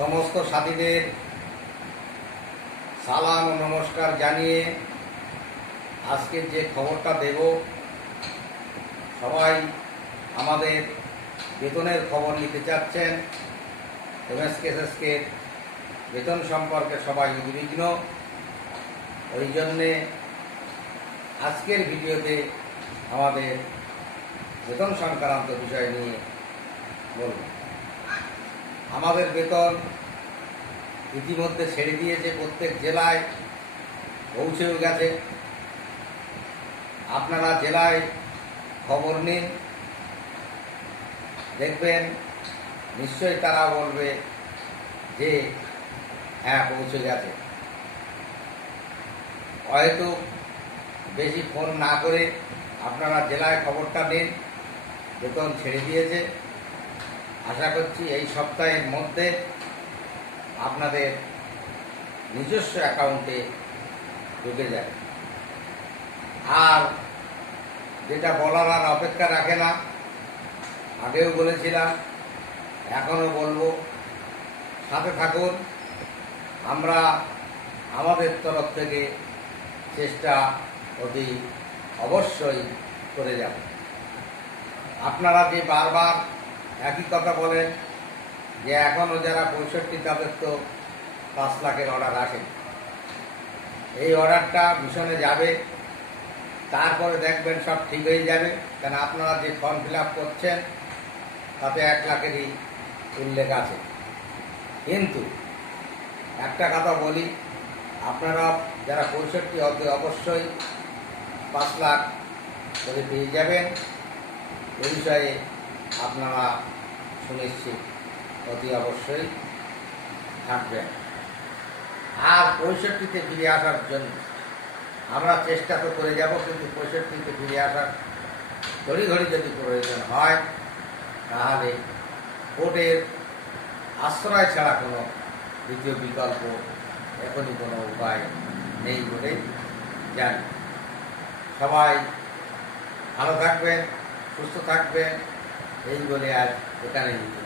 সমস্ত সাথীদের সালাম ও নমস্কার জানিয়ে আজকের যে খবরটা দেব, সবাই আমাদের বেতনের খবর নিতে চাচ্ছেন। এমএসকেএসএসকে বেতন সম্পর্কে সবাই উদ্বিগ্ন। ওই জন্যে আজকের ভিডিওতে আমাদের বেতন সংক্রান্ত বিষয় নিয়ে বলব। আমাদের বেতন ইতিমধ্যে ছেড়ে দিয়েছে প্রত্যেক জেলায়, পৌঁছেও গেছে। আপনারা জেলায় খবর নিন, দেখবেন, নিশ্চয়ই তারা বলবে যে হ্যাঁ পৌঁছে গেছে। হয়তো বেশি ফোন না করে আপনারা জেলায় খবরটা নিন, বেতন ছেড়ে দিয়েছে। আশা করছি এই সপ্তাহের মধ্যে আপনাদের নিজস্ব অ্যাকাউন্টে ঢুকে যাবে। আর যেটা বলার আর অপেক্ষা রাখে না, আগেও বলেছিলাম, এখনও বলব, সাথে থাকুন, আমরা আমাদের তরফ থেকে চেষ্টা অতি অবশ্যই করে যাব। আপনারা যে বারবার একই কথা বলেন যে এখনও যারা পঁয়ষট্টি তাদের তো পাঁচ লাখের অর্ডার আসেন। এই অর্ডারটা মিশনে যাবে, তারপরে দেখবেন সব ঠিক হয়ে যাবে। কেন আপনারা যে ফর্ম ফিল করছেন, তাতে এক লাখেরই উল্লেখ আছে। কিন্তু একটা কথা বলি, আপনারা যারা পঁয়ষট্টি অতি অবশ্যই পাঁচ লাখ করে পেয়ে যাবেন। এ বিষয়ে আপনারা সুনিশ্চিত অতি অবশ্যই থাকবেন। আর পঁয়ষট্টিতে ফিরে আসার জন্য আমরা চেষ্টা তো করে যাব, কিন্তু পঁয়ষট্টিতে ফিরে আসার ঘড়ি যদি প্রয়োজন হয়, তাহলে কোর্টের আশ্রয় ছাড়া কোনো দ্বিতীয় বিকল্প এখনই কোনো উপায় নেই বলে জানি। সবাই ভালো থাকবেন, সুস্থ থাকবেন। এই বলে আজ এখানে নিতে